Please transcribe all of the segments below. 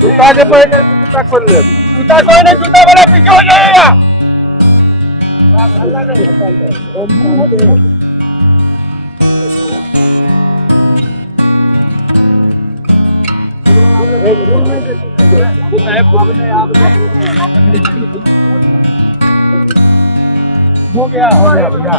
जूता के पहले जूता खोल ले। जूता कोई नहीं, जूता वाला पीछे हो जाएगा। हो गया भैया।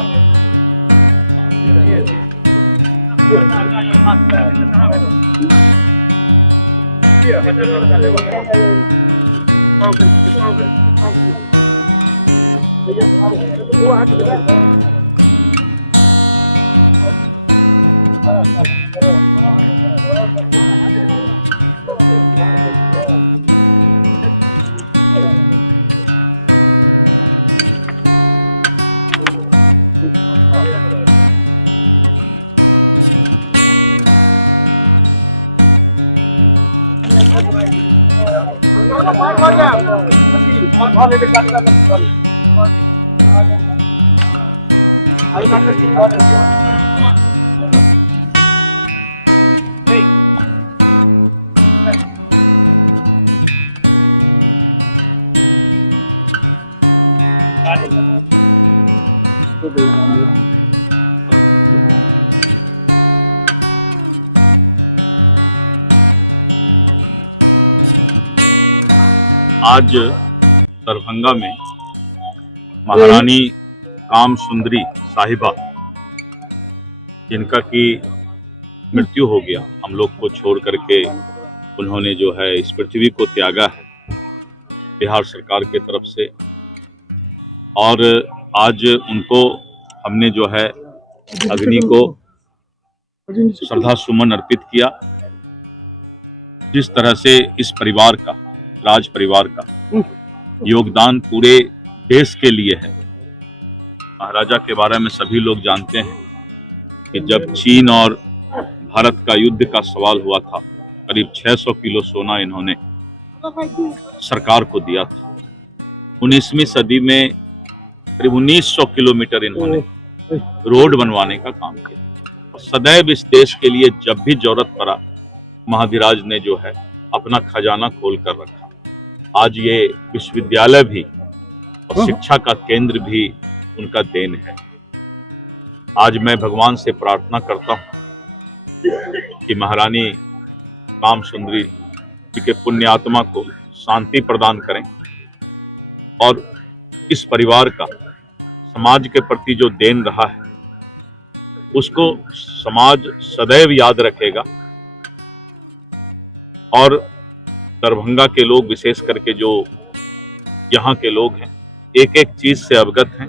आज दरभंगा में महारानी काम सुंदरी साहिबा, जिनका की मृत्यु हो गया, हम लोग को छोड़ करके उन्होंने जो है इस पृथ्वी को त्यागा है बिहार सरकार के तरफ से। और आज उनको हमने जो है अग्नि को श्रद्धा सुमन अर्पित किया। जिस तरह से इस परिवार का, राज परिवार का योगदान पूरे देश के लिए है। महाराजा के बारे में सभी लोग जानते हैं कि जब चीन और भारत का युद्ध का सवाल हुआ था, करीब 600 किलो सोना इन्होंने सरकार को दिया था। 19वीं सदी में करीब 1900 किलोमीटर इन्होंने रोड बनवाने का काम किया। और सदैव इस देश के लिए जब भी जरूरत पड़ा, महाधिराज ने जो है अपना खजाना खोल कर रखा। आज ये विश्वविद्यालय भी और शिक्षा का केंद्र भी उनका देन है। आज मैं भगवान से प्रार्थना करता हूँ कि महारानी काम सुंदरी जी के पुण्य आत्मा को शांति प्रदान करें और इस परिवार का समाज के प्रति जो देन रहा है उसको समाज सदैव याद रखेगा। और दरभंगा के लोग, विशेष करके जो यहाँ के लोग हैं, एक एक चीज से अवगत हैं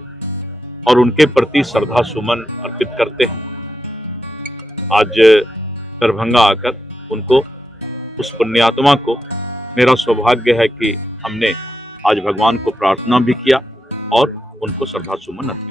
और उनके प्रति श्रद्धा सुमन अर्पित करते हैं। आज दरभंगा आकर उनको, उस पुण्यात्मा को, मेरा सौभाग्य है कि हमने आज भगवान को प्रार्थना भी किया और उनको श्रद्धा सुमन अर्पित